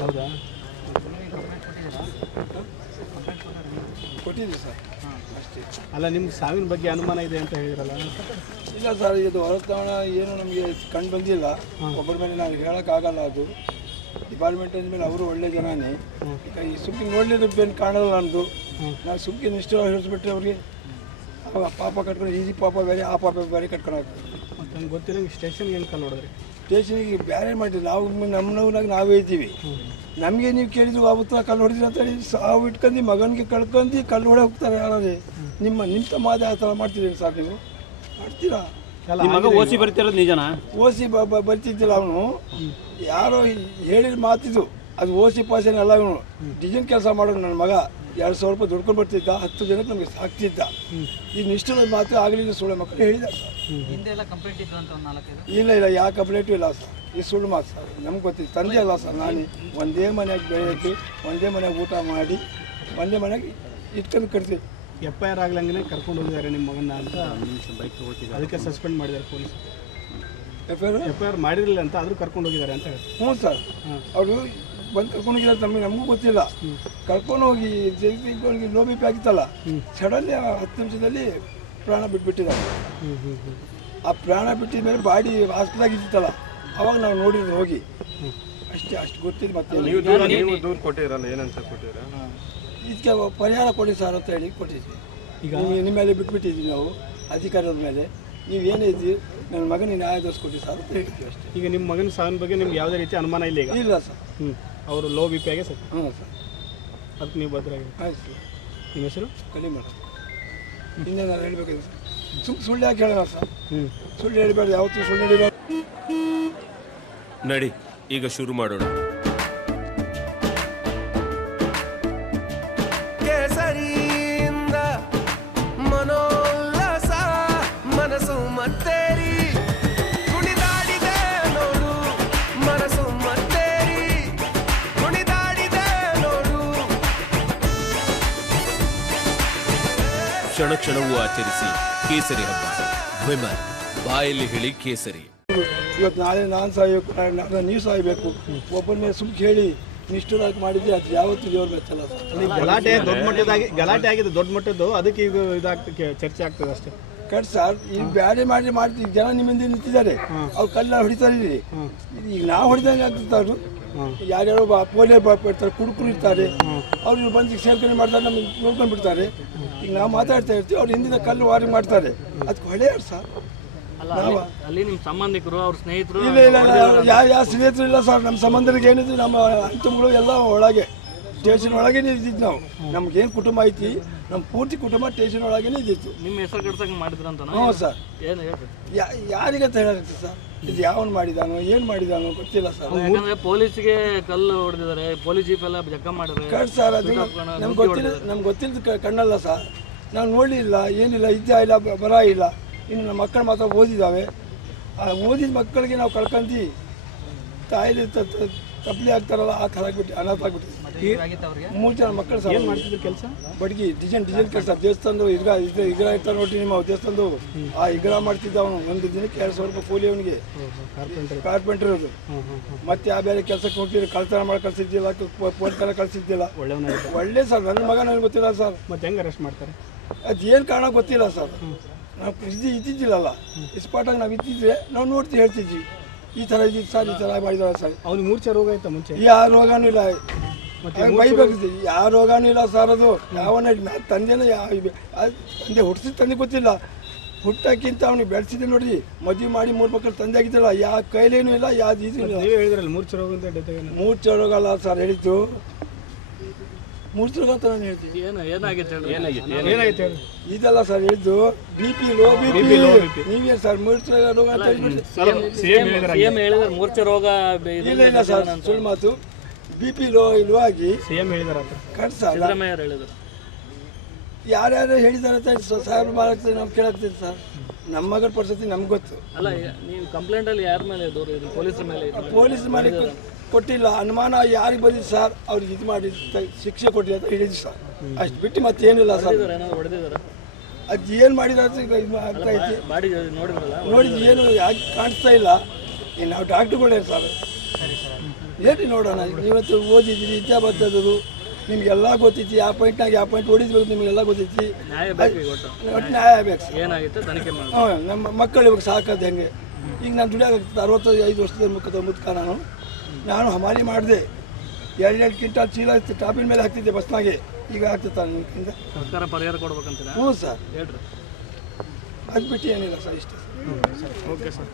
ಹೌದಾ? ಕೊಟ್ಟಿದ್ದೀವಿ ಸರ್ ಅಷ್ಟೇ. ಅಲ್ಲ, ನಿಮ್ಗೆ ಸಾವಿನ ಬಗ್ಗೆ ಅನುಮಾನ ಇದೆ ಅಂತ ಹೇಳಿದ್ರಲ್ಲ? ಇಲ್ಲ ಸರ್, ಇದು ಹೊರತಾಣ ಏನು ನಮಗೆ ಕಂಡು ಬಂದಿಲ್ಲ. ಒಬ್ಬರ ಮೇಲೆ ನಾವು ಹೇಳೋಕ್ಕಾಗಲ್ಲ. ಅದು ಡಿಪಾರ್ಟ್ಮೆಂಟ್ ಅಂದಮೇಲೆ ಅವರು ಒಳ್ಳೆ ಜನನೇ. ಈಗ ಈ ಸುಮ್ಕಿಗೆ ನೋಡಲಿಕ್ಕೆ ಏನು ಕಾಣಲ್ಲ ನಮ್ಮದು. ನಾವು ಸುಮ್ಕಿಗೆ ನಿಷ್ಠ ಹಿಡಿಸ್ಬಿಟ್ರೆ ಅವ್ರಿಗೆ ಪಾಪ ಕಟ್ಕೊಂಡು ಈಜಿ ಪಾಪ ಬೇರೆ, ಆ ಪಾಪ ಬೇರೆ ಕಟ್ಕೊಂಡು ಹೋಗ್ತೀವಿ. ಮತ್ತು ನಂಗೆ ಗೊತ್ತಿಲ್ಲ, ಸ್ಟೇಷನ್ಗೆ ಏನು ಕಲ್ಲು ಹೊಡೆದ್ರಿ? ಸ್ಟೇಷನಿಗೆ ಬೇರೆ ಮಾಡಿದ್ವಿ ನಾವು. ನಮ್ಮ ನೋವಿನಾಗ ನಾವೇ ಇದ್ದೀವಿ. ನಮಗೆ ನೀವು ಕೇಳಿದ್ರು ಆವತ್ತು ಕಲ್ಲು ಹೊಡೆದ್ರಿ ಅಂತ ಹೇಳಿ ಸಾವು ಇಟ್ಕೊಂಡು ಮಗನಿಗೆ ಕಳ್ಕೊಂಡು ಕಲ್ಲು ಹೊಡೆ ಹೋಗ್ತಾರೆ. ಯಾರೇ ನಿಮ್ಮ ಮಾದೆ ಆ ಥರ ಮಾಡ್ತೀರಿ ಸರ್? ನೀವು ಮಾಡ್ತೀರಾ? ಮಗ ಓಸಿ ಬರ್ತಿರೋದು ನಿಜನಾ? ಓಸಿ ಬರ್ತಿದ್ದಿಲ್ಲ ಅವನು. ಯಾರೋ ಹೇಳಿದ ಮಾತಿದ್ದು ಅದು ಓಸಿ ಪಾಸೇನಲ್ಲ. ಅವನು ಡಿಸೈನ್ ಕೆಲಸ ಮಾಡೋನು. ನನ್ನ ಮಗ 2,000 ರೂಪಾಯಿ ದುಡ್ಕೊಂಡು ಬರ್ತಿದ್ದ. 10 ಜನಕ್ಕೆ ನಮಗೆ ಸಾಕ್ತಿದ್ದ. ಈಗ ನಿಷ್ಠದ ಮಾತು ಆಗಲಿಲ್ಲ. ಸುಳ್ಳು ಮಕ್ಕಳು ಹೇಳಿದ್ದಾರೆ ಸರ್. ಇಲ್ಲ ಯಾವ ಕಂಪ್ಲೇಂಟು ಇಲ್ಲ ಸರ್. ಈ ಸುಳ್ಳು ಮಾತು ಸರ್. ನಮ್ಗೆ ಗೊತ್ತಿತ್ತು. ತಂದೆ ಅಲ್ಲ ಸರ್. ನಾನು ಒಂದೇ ಮನೆಯಾಗಿ ಬೆಳೆಯೋಕ್ಕೆ, ಒಂದೇ ಮನೆಯಾಗ ಊಟ ಮಾಡಿ, ಒಂದೇ ಮನೆಯಾಗಿ ಇಟ್ಕೊಂಡು ಕಟ್ತೀವಿ. FIR ಆಗ್ಲಂಗೆ ಕರ್ಕೊಂಡು ಹೋಗಿದ್ದಾರೆ ನಿಮ್ಮ ಮಗನ ಅಂತ ಅದಕ್ಕೆ ಸಸ್ಪೆಂಡ್ ಮಾಡಿದ್ದಾರೆ ಪೊಲೀಸ್. FIR ಮಾಡಿರಲಿಲ್ಲ ಅಂತ ಆದರೂ ಕರ್ಕೊಂಡು ಹೋಗಿದ್ದಾರೆ ಅಂತ ಹೇಳ್ತಾರೆ. ಹ್ಞೂ ಸರ್, ಅವರು ಬಂದು ಕರ್ಕೊಂಡು ಹೋಗಿದ್ದಾರೆ. ನಮಗೂ ಗೊತ್ತಿಲ್ಲ. ಕರ್ಕೊಂಡು ಹೋಗಿ ಜೈಲಿಗೆ ಲೋ BP ಆಗಿತ್ತಲ್ಲ, ಸಡನ್ಲಿ 10 ನಿಮಿಷದಲ್ಲಿ ಪ್ರಾಣ ಬಿಟ್ಬಿಟ್ಟಿದ್ದಾರೆ. ಆ ಪ್ರಾಣ ಬಿಟ್ಟಿದ ಮೇಲೆ ಬಾಡಿ ಹಾಸ್ಪಿಟಲ್ ಇದ್ದಿತ್ತಲ್ಲ, ಅವಾಗ ನಾವು ನೋಡಿದ್ರು ಹೋಗಿ. ಅಷ್ಟು ಗೊತ್ತಿದ್ದು. ಮತ್ತೆ ದೂರ ಕೊಟ್ಟಿರಲ್ಲ, ಏನಂತ ಕೊಟ್ಟಿರ? ಇದಕ್ಕೆ ಪರಿಹಾರ ಕೊಡಿ ಸರ್ ಅಂತ ಹೇಳಿ ಕೊಟ್ಟಿದ್ವಿ. ಈಗ ನಿಮ್ಮ ಮೇಲೆ ಬಿಟ್ಬಿಟ್ಟಿದ್ವಿ ನಾವು, ಅಧಿಕಾರಿಗಳ ಮೇಲೆ. ನೀವು ಏನಿದ್ವಿ ನನ್ನ ಮಗನಿಗೆ ನ್ಯಾಯ ದೊರಸ್ಕೊಡಿ ಸರ್ ಅಂತ ಹೇಳ್ತೀವಿ ಅಷ್ಟೇ. ಈಗ ನಿಮ್ಮ ಮಗನ ಸಾವಿನ ಬಗ್ಗೆ ನಿಮ್ಗೆ ಯಾವುದೇ ರೀತಿ ಅನುಮಾನ ಇಲ್ಲ? ಈಗ ಇಲ್ಲ ಸರ್. ಅವರು ಲೋ BP ಆಗಿ ಸರ್? ಹ್ಞೂ ಸರ್. ಅದಕ್ಕೆ ನೀವು ಭದ್ರಾಗಿ. ಆಯ್ತು ಸರ್. ನಿಮ್ಮ ಹೆಸರು? ಕಡಿಮೆ. ಇನ್ನೇ ನಾನು ಹೇಳ್ಬೇಕಿದೆ ಸರ್. ಸುಳ್ಳು ಯಾಕೆ ಹೇಳೋಣ ಸರ್? ಸುಳ್ಳು ಹೇಳಬೇಡ, ಯಾವತ್ತೂ ಸುಳ್ಳು ಹೇಳಬೇಡ. ನಡಿ, ಈಗ ಶುರು ಮಾಡೋಣ. ಕೇಸರಿಯಿಂದ ಮನೋಲ್ಲಾಸ ಮನಸ್ಸು ಮತ್ತೇರಿ ಕುಣಿದಾಡಿದೆ ನೋಡು, ಮನಸ್ಸು ಮತ್ತೇರಿ ಕುಣಿದಾಡಿದೆ ನೋಡು. ಕ್ಷಣ ಕ್ಷಣವೂ ಆಚರಿಸಿ ಕೇಸರಿ ಹಬ್ಬ. ವಿಮಲ್, ಬಾಯಲ್ಲಿ ಹೇಳಿ ಕೇಸರಿ. ಇವತ್ತು ನಾಳೆ ನಾನು ಸಾಯಬೇಕು, ನಾಳೆ ನೀವು ಸಾಯಬೇಕು. ಒಬ್ಬರ ಮೇಲೆ ಸುಮ್ಕೆ ಹೇಳಿ ನಿಷ್ಠುರಾಗಿ ಮಾಡಿದ್ರೆ ಅದು ಯಾವತ್ತೂ ದೇವ್ರ ಮೆಚ್ಚಲ್ಲ ಸರ್. ಗಲಾಟೆ ಗಲಾಟೆ ಆಗಿದೆ ದೊಡ್ಡ ಮಟ್ಟದ್ದು. ಅದಕ್ಕೆ ಈಗ ಇದಾಗ್ತದೆ, ಚರ್ಚೆ ಆಗ್ತದೆ ಅಷ್ಟೇ. Cut sir. ಈಗ ಬ್ಯಾರೆ ಮಾಡ್ತೀವಿ. ಜನ ನಿಮ್ಮಿಂದ ನಿಂತಿದ್ದಾರೆ, ಅವ್ರು ಕಲ್ಲ ಹೊಡಿತಾರೆ. ಈಗ ನಾವು ಹೊಡಿದಂಗೆ ಆಗ್ತದೆ. ಅವರು ಯಾರ್ಯಾರೋ ಪೋಲಿಯರ್ ಬರ್ತಾರೆ, ಕುಡುಕರು ಇರ್ತಾರೆ. ಅವ್ರು ಬಂದು ಸೇರ್ಕಣೆ ಮಾಡ್ತಾರೆ, ನಮಗೆ ನೋಡ್ಕೊಂಡು ಬಿಡ್ತಾರೆ. ಈಗ ನಾವು ಮಾತಾಡ್ತಾ ಇರ್ತೀವಿ, ಅವ್ರು ಹಿಂದಿನ ಕಲ್ಲು ವಾರಿ ಮಾಡ್ತಾರೆ. ಅದಕ್ಕೆ ಹೊಡೆಯಾರು ಸರ್. ಅಲ್ಲಿ ನಿಮ್ಮ ಸಂಬಂಧಿಕರು, ಅವ್ರ ಸ್ನೇಹಿತರು? ಇಲ್ಲ ಯಾವ ಸ್ನೇಹಿತರು ಇಲ್ಲ ಸರ್. ನಮ್ಮ ಸಂಬಂಧರಿಗೆ ಏನಿದ್ರು ನಮ್ಮ ಅಂತಿಮಗಳು ಎಲ್ಲ ಒಳಗೆ ಸ್ಟೇಷನ್ ಒಳಗೇನೆ ಇದ್ದಿದ್ದು. ನಾವು ನಮ್ಗೇನು ಕುಟುಂಬ ಐತಿ, ನಮ್ಮ ಪೂರ್ತಿ ಕುಟುಂಬ ಸ್ಟೇಷನ್ ಒಳಗೇನೆ ಇದ್ದಿತ್ತು. ನಿಮ್ಮ ಹೆಸರು ಕೆಡ್ಸಂಗೆ ಮಾಡಿದ್ರಂತ? ಹ್ಞೂ ಸರ್. ಏನು ಹೇಳ್ರಿ? ಯಾರಿಗಂತ ಹೇಳಕ್ಕೆ ಸರ್? ಇದು ಯಾವನು ಮಾಡಿದಾನೋ ಏನು ಮಾಡಿದಾನೋ ಗೊತ್ತಿಲ್ಲ ಸರ್. ಯಾಕಂದ್ರೆ ಪೊಲೀಸ್ಗೆ ಕಲ್ಲು ಹೊಡೆದಿದ್ದಾರೆ, ಪೊಲೀಸ್ ಜೀಪ್ ಎಲ್ಲ ಜಗ್ಗ ಮಾಡಿದ್ರೆ. ಕಟ್ ಸರ್, ಅದು ನಮ್ಗೆ ಗೊತ್ತಿಲ್ಲ ಕಣ್ಣಲ್ಲ ಸರ್. ನಾವು ನೋಡಲಿಲ್ಲ, ಏನಿಲ್ಲ, ಇದ್ದೇ ಇಲ್ಲ, ಬರ ಇಲ್ಲ. ಇನ್ನು ನಮ್ಮ ಮಕ್ಕಳು ಮಾತ್ರ ಓದಿದ್ದಾವೆ. ಆ ಓದಿದ ಮಕ್ಕಳಿಗೆ ನಾವು ಕಳ್ಕೊಂಡು ತಾಯಿಲಿ ತಪ್ಪಲಿ ಆಗ್ತಾರಲ್ಲ, ಆ ಥರ ಆಗ್ಬಿಟ್ಟು ಅನಾಥ ಆಗ್ಬಿಟ್ಟು 3 ಜನ ಮಕ್ಕಳು ಸರ್. ಏನು ಮಾಡ್ತಿದ್ರು ಕೆಲಸ? ಬಡ್ಗಿ ಡಿಸೈನ್ ಕೆಲಸ. ದೇವಸ್ಥಾನದ ಇಗ್ರ ಇರ್ತಾರೆ ನೋಡ್ರಿ ನಿಮ್ಮ ದೇವಸ್ಥಾನದು. ಆ ಇಗ್ರ ಮಾಡ್ತಿದ್ದ ಅವನು. ಒಂದು ದಿನಕ್ಕೆ 2,000 ರೂಪಾಯಿ ಕೂಲಿ ಅವನಿಗೆ. ಕಾರ್ಪೆಂಟರ್ ಅದು. ಮತ್ತೆ ಆ ಬೇರೆ ಕೆಲಸಕ್ಕೆ ಹೋಗ್ತಿದ್ರು. ಕಳ್ತನ ಮಾಡಿ ಕಳ್ಸಿದ್ದಿಲ್ಲ, ಪೋಲ್ತನ ಕಳ್ಸಿದ್ದಿಲ್ಲ. ಒಳ್ಳೆ ಸರ್. ನನ್ನ ಮಗ ನನಗೆ ಗೊತ್ತಿಲ್ಲ ಸರ್. ಮತ್ತೆ ಹೆಂಗೆ ಅರೆಸ್ಟ್ ಮಾಡ್ತಾರೆ? ಅದು ಏನು ಕಾರಣ ಗೊತ್ತಿಲ್ಲ ಸರ್. ನಾವು ಇದ್ದಿದ್ದಿಲ್ಲಲ್ಲ. ಸ್ಪಾಟಾಗಿ ನಾವು ಇದ್ದಿದ್ರೆ ನಾವು ನೋಡ್ತೀವಿ, ಹೇಳ್ತಿದ್ವಿ ಈ ಥರ ಇದ್ದಿದ್ದು ಸರ್, ಈ ಥರ ಮಾಡಿದಾರೆ ಸರ್. ಅವ್ನಿಗೆ ಮೂರ್ಛೆ ರೋಗ ಇತ್ತ ಮುಂಚೆ? ಯಾವ ರೋಗನೂ ಇಲ್ಲ. ಬೈಬೇಕು, ಯಾವ ರೋಗನೂ ಇಲ್ಲ ಸರ್. ಅದು ಯಾವನ ತಂದೆನ ತಂದೆ ಹುಟ್ಟಿಸಿದ ತಂದೆ ಗೊತ್ತಿಲ್ಲ. ಹುಟ್ಟಕ್ಕಿಂತ ಅವ್ನಿಗೆ ಬೆಳೆಸಿದೆ ನೋಡಿ. ಮದುವೆ ಮಾಡಿ 3 ಮಕ್ಕಳು ತಂದೆ ಆಗಿದ್ದಲ್ಲ. ಯಾವ ಕೈಲೇನೂ ಇಲ್ಲ, ಯಾವ್ದು ಇದು ಇಲ್ಲ. ನೀವೇ ಹೇಳಿದ್ರಲ್ಲ ಮೂರ್ಛೆ ರೋಗ ಅಂತ. ಮೂರ್ಛೆ ರೋಗ ಅಲ್ಲ ಸರ್ ಹೇಳಿದ್ದು. ಮೂರ್ಛೆ ರೋಗ ಅಂತ ನಾನು ಹೇಳ್ತೀನಿ. ಏನಾಗಿತ್ತು ಹೇಳಿ? ಇದಲ್ಲ ಸರ್ ಹೇಳಿದ್ದು. BP low BP. ನೀವೇನು ಸರ್ ಮೂರ್ಛೆ ರೋಗ ಅಂತ ಹೇಳ್ಬಿಟ್ಟು? CM ಹೇಳಿದ್ರೆ ಮೂರ್ಛೆ ರೋಗ ಇಲ್ಲ ಸರ್, ಸುಳ್ಳು ಮಾತು. BP ಲೋ ಆಗಿ CM ಹೇಳಿದಾರ ಕಟ್ ಸರ್. ಸಿದ್ದರಾಮಯ್ಯ ಹೇಳಿದ್ರು. ಯಾರ್ಯಾರು ಹೇಳಿದಾರೆ ಅಂತ ಸಾಹೇಬ್ ಮಾಡಕ್ಕೆ ನಾವು ಕೇಳಾಕ್ತೀವಿ ಸರ್. ನಮ್ಮ ಮಗನ ಪರಿಸ್ಥಿತಿ ನಮ್ಗೆ ಗೊತ್ತು. ಅಲ್ಲ, ನೀವು ಕಂಪ್ಲೇಂಟಲ್ಲಿ ಯಾರ ಮೇಲೆ ದೂರ ಇದೆ? ಪೊಲೀಸರ ಮೇಲೆ? ಪೊಲೀಸ್ ಮಾಡಿ ಕೊಟ್ಟಿಲ್ಲ. ಅನುಮಾನ ಯಾರಿಗೆ ಬಂದಿದ್ದು ಸರ್, ಅವ್ರಿಗೆ ಇದು ಮಾಡಿ ಶಿಕ್ಷೆ ಕೊಟ್ಟಿಲ್ಲ ಅಂತ ಹೇಳಿದ್ವಿ ಸರ್. ಅಷ್ಟು ಬಿಟ್ಟು ಮತ್ತೇನಿಲ್ಲ ಸರ್. ಹೊಡೆದಿದ್ದಾರೆ? ಅದು ಏನು ಮಾಡಿದಾರೆ ಆಗ್ತಾ ಐತಿ ನೋಡಿದ್ರಲ್ಲ? ನೋಡಿದ್ದು ಏನು ಯಾಕೆ ಕಾಣಿಸ್ತಾ ಇಲ್ಲ. ಇನ್ನು ನಾವು ಡಾಕ್ಟ್ರುಗಳೇ ಸರ್ ಹೇಳಿ ನೋಡೋಣ. ಇವತ್ತು ಓದಿದ್ದೀರಿ, ವಿದ್ಯಾಭ್ಯಾಸ ಆದವರು, ನಿಮಗೆಲ್ಲ ಗೊತ್ತೈತಿ. ಯಾವ ಪಾಯಿಂಟ್ನಾಗ ಯಾವ ಪಾಯಿಂಟ್ ಹೊಡಿಸ್ಬೇಕು ನಿಮಗೆಲ್ಲ ಗೊತ್ತೈತಿ. ನ್ಯಾಯ ಬೇಕು ಈಗ ಒಟ್ಟು. ಒಟ್ಟು ನ್ಯಾಯ ಬೇಕು ಸರ್. ಏನಾಗಿತ್ತು ತನಿಖೆ ಮಾಡಿ. ನಮ್ಮ ಮಕ್ಕಳು ಇವಾಗ ಸಾಕೋದು ಹೆಂಗೆ. ಈಗ ನಾನು ದುಡಿಯೋಕ್ಕಾಗ್ತದೆ 65 ವರ್ಷದ ಮುಖ ನಾನು ಹಮಾಲಿ ಮಾಡಿದೆ. 2 ಕ್ವಿಂಟಾಲ್ ಚೀಲ ಇತ್ತು, ಟಾಪಿನ ಮೇಲೆ ಹಾಕ್ತಿದ್ದೆ ಬಸ್ನಾಗೆ. ಈಗ ಆಗ್ತದೆ ನಿಮ್ಮಿಂದ. ಸರ್ಕಾರ ಪರಿಹಾರ ಕೊಡ್ಬೇಕಂತೀರಾ? ಹ್ಞೂ ಸರ್, ಹೇಳ್ರಿ. ಅದು ಬಿಟ್ಟು ಏನಿಲ್ಲ ಸರ್, ಇಷ್ಟ. Okay sir.